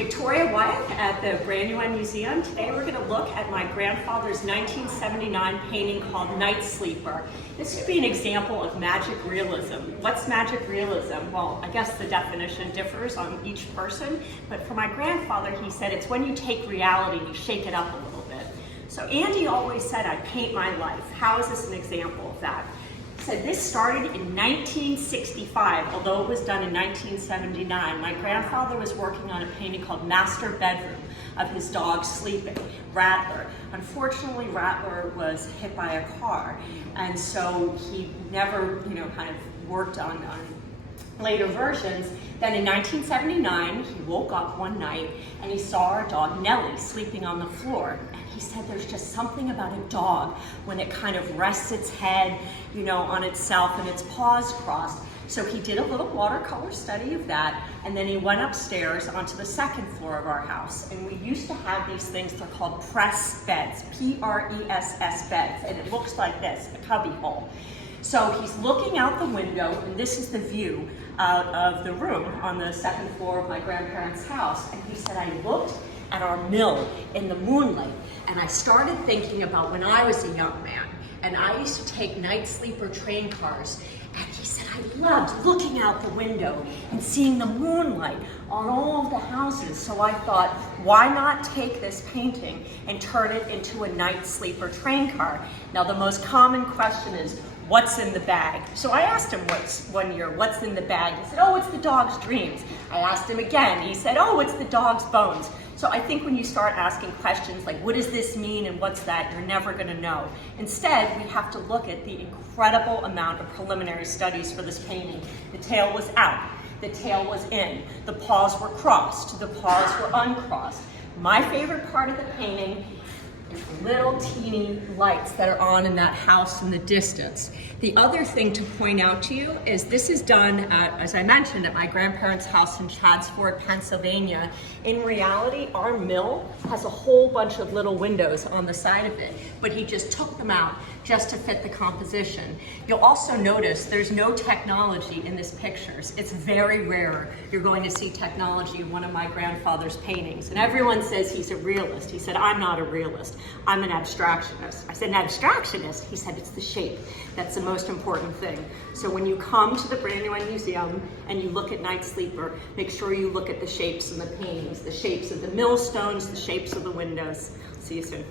Victoria Wyeth at the Brandywine Museum. Today we're going to look at my grandfather's 1979 painting called Night Sleeper. This would be an example of magic realism. What's magic realism? Well, I guess the definition differs on each person, but for my grandfather, he said it's when you take reality and you shake it up a little bit. So Andy always said, I paint my life. How is this an example of that? So this started in 1965, although it was done in 1979. My grandfather was working on a painting called Master Bedroom of his dog sleeping, Rattler. Unfortunately, Rattler was hit by a car, and so he never, kind of worked on later versions. Then in 1979, he woke up one night and he saw our dog Nellie sleeping on the floor. And he said there's just something about a dog when it kind of rests its head, on itself and its paws crossed. So he did a little watercolor study of that, and then he went upstairs onto the second floor of our house. And we used to have these things, they're called press beds, P-R-E-S-S beds, and it looks like this, a cubby hole. So he's looking out the window, and this is the view out of the room on the second floor of my grandparents' house. And he said, I looked at our mill in the moonlight, and I started thinking about when I was a young man, and I used to take night sleeper train cars. And he said, I loved looking out the window and seeing the moonlight on all of the houses. So I thought, why not take this painting and turn it into a night sleeper train car? Now, the most common question is, what's in the bag? So I asked him one year, what's in the bag? He said, oh, it's the dog's dreams. I asked him again. He said, oh, it's the dog's bones. So I think when you start asking questions like, what does this mean and what's that, you're never gonna know. Instead, we have to look at the incredible amount of preliminary studies for this painting. The tail was out, the tail was in, the paws were crossed, the paws were uncrossed. My favorite part of the painting is the little teeny lights that are on in that house in the distance. The other thing to point out to you is this is done at, as I mentioned, at my grandparents' house in Chaddsford, Pennsylvania. In reality, our mill has a whole bunch of little windows on the side of it, but he just took them out just to fit the composition. You'll also notice there's no technology in this pictures. It's very rare you're going to see technology in one of my grandfather's paintings. And everyone says he's a realist. He said, I'm not a realist. I'm an abstractionist. I said, an abstractionist? He said, it's the shape. That's the most important thing. So when you come to the Brandywine Museum and you look at Night Sleeper, make sure you look at the shapes in the paintings, the shapes of the millstones, the shapes of the windows. See you soon.